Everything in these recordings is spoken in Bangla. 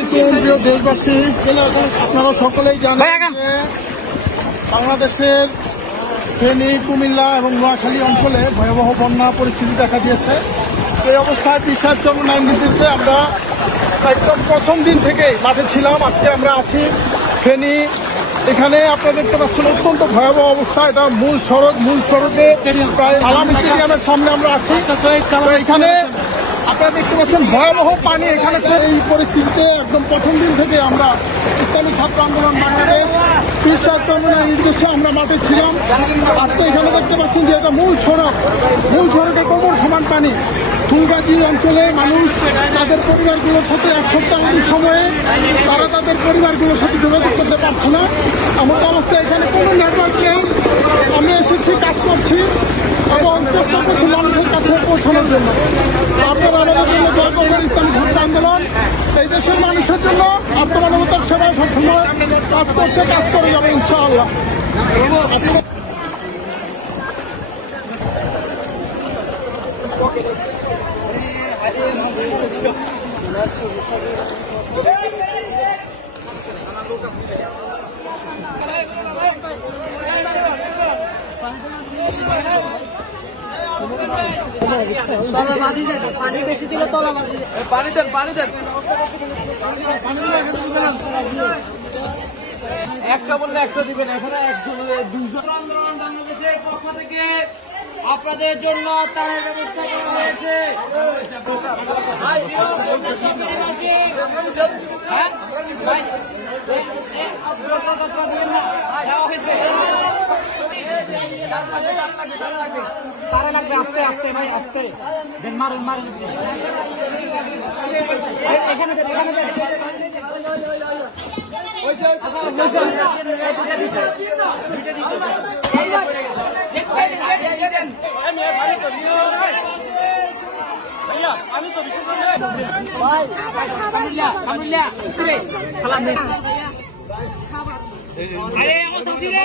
আলাইকুম প্রিয় দেশবাসী আপনারা সকলেই জানেন বাংলাদেশের ফেনী কুমিল্লা এবং নোয়াখালী অঞ্চলে ভয়াবহ বন্যা পরিস্থিতি দেখা দিয়েছে। এই অবস্থায় বিশ্বাস চন্দ্রনারায়ণ নির্দেশে আমরা একদম প্রথম দিন থেকেই মাঠে ছিলাম। আজকে আমরা আছি ফেনী। এখানে আপনারা দেখতে পাচ্ছেন অত্যন্ত ভয়াবহ অবস্থা। এটা মূল সড়ক মূল সড়কে প্রায় আলাম স্টেডিয়ামের সামনে আমরা আছি। তো এখানে আপনারা দেখতে পাচ্ছেন ভয়াবহ পানি এখানে এই পরিস্থিতিতে একদম প্রথম দিন থেকে আমরা ইসলামী ছাত্র আন্দোলন বাংলাদেশ, পীর চন্দ্রনাথ নির্দেশে আমরা মাঠে ছিলাম। আজকে এখানে দেখতে পাচ্ছেন যে এটা মূল সড়ক। মূল সড়কে কোমর সমান পানি। ফুলগাজী অঞ্চলে মানুষ তাদের পরিবারগুলোর সাথে এক সপ্তাহ সময়ে তারা তাদের পরিবারগুলোর সাথে যোগাযোগ করতে পারছে না। এমন অবস্থায় এখানে কোনো নেটওয়ার্ক নেই আমি এসেছি কাজ করছি এবং চেষ্টা করছি মানুষের কাছে পৌঁছানোর জন্য আপনারা আমাদের করবেন ইসলামী ছাত্র আন্দোলন, এই দেশের মানুষের জন্য আত্মমানবতার সেবায় সবসময় কাজ করছে, কাজ করে যাবে ইনশাআল্লাহ। আপনারা তলা বাঁধি যাবে বেশি দিলে একটা বললে একটা দিবেন এখানে একজন আপনাদের জন্য তারের ব্যবস্থা করা হয়েছে। আস্তে আস্তে ভাই আস্তে। দেন মারেন মারেন। এখানে দেন এখানে দেন। আরে আমার সবজি রে।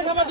আমরা